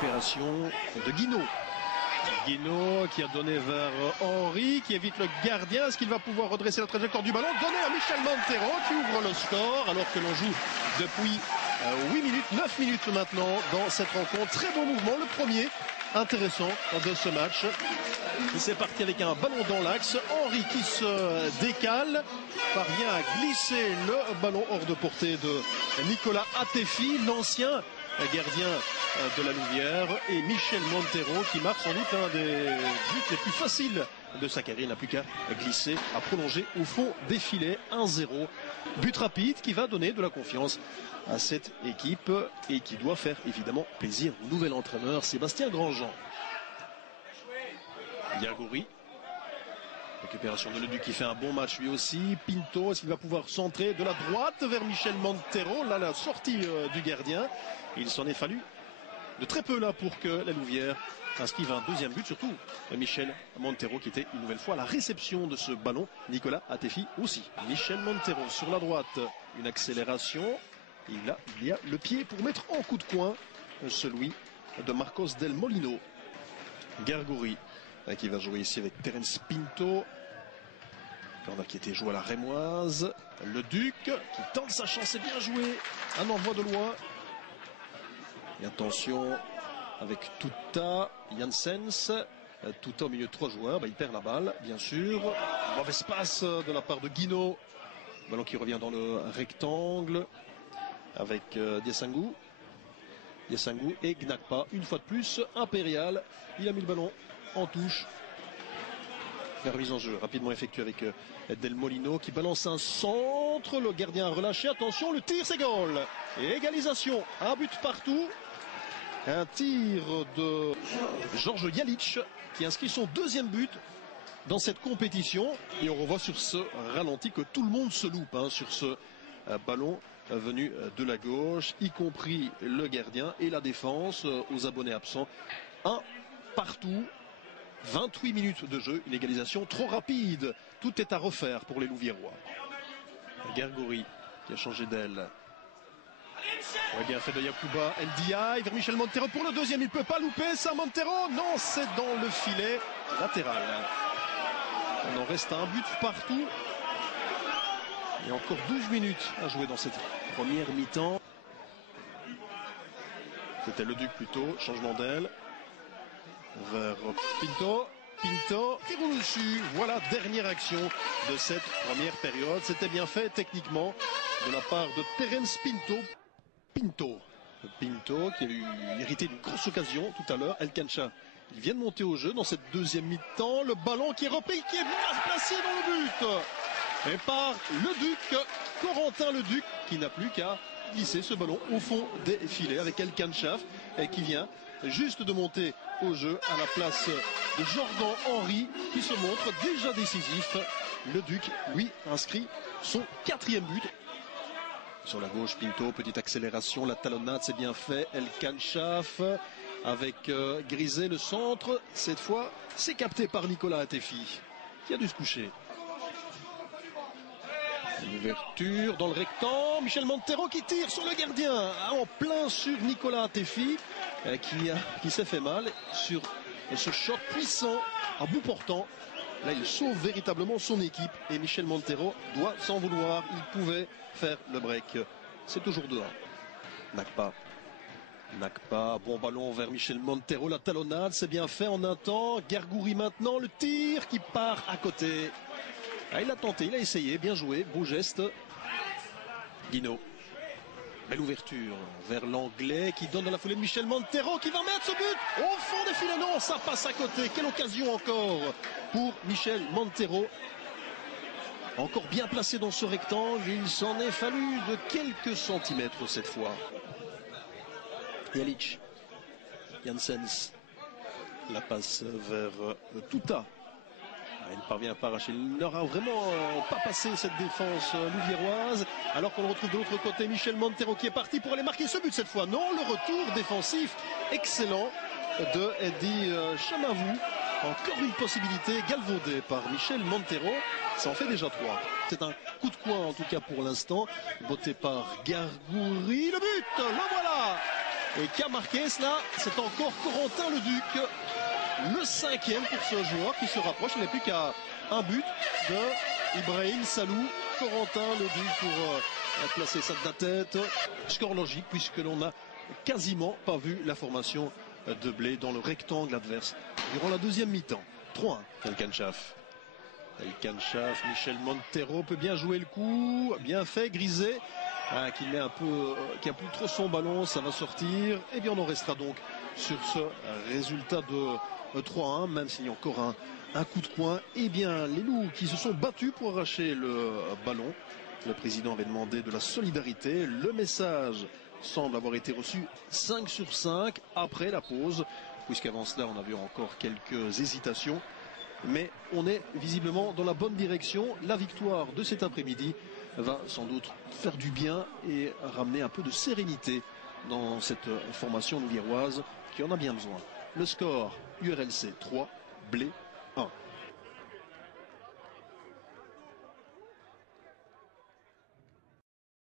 Récupération de Guinaud. Guinaud qui a donné vers Henry, qui évite le gardien. Est-ce qu'il va pouvoir redresser la trajectoire du ballon? Donné à Michel Montero qui ouvre le score alors que l'on joue depuis 9 minutes maintenant dans cette rencontre. Très bon mouvement, le premier intéressant de ce match. C'est parti avec un ballon dans l'axe. Henry qui se décale, parvient à glisser le ballon hors de portée de Nicolas Atefi, l'ancien gardien de la Louvière, et Michel Montero qui marque sans doute un des buts les plus faciles de sa carrière. Il n'a plus qu'à glisser, à prolonger au fond des filets. 1-0. But rapide qui va donner de la confiance à cette équipe et qui doit faire évidemment plaisir au nouvel entraîneur Sébastien Grandjean. Gargouri. Récupération de Leduc qui fait un bon match lui aussi. Pinto, est-ce qu'il va pouvoir centrer de la droite vers Michel Montero? Là, la sortie du gardien. Il s'en est fallu de très peu là pour que la Louvière inscrive un deuxième but. Surtout Michel Montero qui était une nouvelle fois à la réception de ce ballon. Nicolas Atefi aussi. Michel Montero sur la droite. Une accélération. Il y a le pied pour mettre en coup de coin celui de Marcos Del Molino. Gargouri qui va jouer ici avec Terence Pinto. Corner qui était joué à la Rémoise. Le Duc qui tente sa chance, c'est bien joué. Un envoi de loin. Et attention avec Tuta, Janssens. Tuta au milieu de 3 joueurs. Il perd la balle, bien sûr. Mauvais passe de la part de Guinaud. Ballon qui revient dans le rectangle avec Diasangou. Diasangou et Gnakpa. Une fois de plus, Impérial. Il a mis le ballon en touche. La remise en jeu rapidement effectuée avec Del Molino qui balance un centre. Le gardien a relâché. Attention, le tir, c'est goal. Et égalisation. Un but partout. Un tir de Georges Jalic qui inscrit son deuxième but dans cette compétition. Et on revoit sur ce ralenti que tout le monde se loupe sur ce ballon venu de la gauche, y compris le gardien et la défense aux abonnés absents. Un partout. 28 minutes de jeu, une égalisation trop rapide. Tout est à refaire pour les Louviérois. Gargouri qui a changé d'aile. Bien fait de Yacouba Ndiaye vers Michel Montero pour le deuxième. Il ne peut pas louper ça, Montero. Non, c'est dans le filet latéral. On en reste à un but partout. Et encore 12 minutes à jouer dans cette première mi-temps. C'était le Duc plutôt, changement d'aile. Vers Pinto. Pinto qui roule dessus. Voilà, dernière action de cette première période. C'était bien fait techniquement de la part de Terence Pinto. Pinto qui a eu hérité d'une grosse occasion tout à l'heure. El Kancha, il vient de monter au jeu dans cette deuxième mi-temps. Le ballon qui est repris, qui est bien placé dans le but. Et par le Duc, Corentin le Duc, qui n'a plus qu'à glisser ce ballon au fond des filets avec El Kancha qui vient juste de monter au jeu à la place de Jordan Henry qui se montre déjà décisif. Le Duc, lui, inscrit son 4e but. Sur la gauche, Pinto, petite accélération, la talonnade, c'est bien fait. El Kanchaf avec Grisé, le centre. Cette fois, c'est capté par Nicolas Atefi qui a dû se coucher. Une ouverture dans le rectangle. Michel Montero qui tire sur le gardien en plein sur Nicolas Atefi qui s'est fait mal sur ce shot puissant à bout portant. Là, il sauve véritablement son équipe et Michel Montero doit s'en vouloir. Il pouvait faire le break. C'est toujours 2-1. Gnakpa, bon ballon vers Michel Montero. La talonnade, c'est bien fait en un temps. Gargouri maintenant, le tir qui part à côté. Il a tenté, il a essayé, bien joué, beau geste. Guinaud. Belle ouverture vers l'anglais qui donne dans la foulée de Michel Montero qui va mettre ce but au fond des filets. Non, ça passe à côté. Quelle occasion encore pour Michel Montero. Encore bien placé dans ce rectangle. Il s'en est fallu de quelques centimètres cette fois. Jalic. Janssens. La passe vers Tuta. Il parvient pas à arracher. Il n'aura vraiment pas passé cette défense louviéroise. Alors qu'on le retrouve de l'autre côté, Michel Montero qui est parti pour aller marquer ce but cette fois. Non, le retour défensif excellent de Eddie Chamavou. Encore une possibilité galvaudée par Michel Montero. Ça en fait déjà 3. C'est un coup de coin en tout cas pour l'instant. Botté par Gargouri. Le but, le voilà. Et qui a marqué cela? C'est encore Corentin Leduc. Le 5e pour ce joueur qui se rapproche. Il n'est plus qu'à un but de Ibrahim Salou. Corentin Leduc pour placer ça de la tête. Score logique puisque l'on n'a quasiment pas vu la formation de Blé dans le rectangle adverse durant la deuxième mi-temps. 3-1. El Kanchaf. El Kanchaf, Michel Montero peut bien jouer le coup. Bien fait, Grisé. Qui met qui a plus trop son ballon, ça va sortir. Et bien on en restera donc sur ce résultat de 3-1, même s'il y a encore un coup de coin. Et bien les Loups qui se sont battus pour arracher le ballon. Le président avait demandé de la solidarité. Le message semble avoir été reçu 5 sur 5 après la pause, puisqu'avant cela on avait encore quelques hésitations. Mais on est visiblement dans la bonne direction. La victoire de cet après-midi va sans doute faire du bien et ramener un peu de sérénité dans cette formation louviéroise qui en a bien besoin. Le score, URLC 3, Blé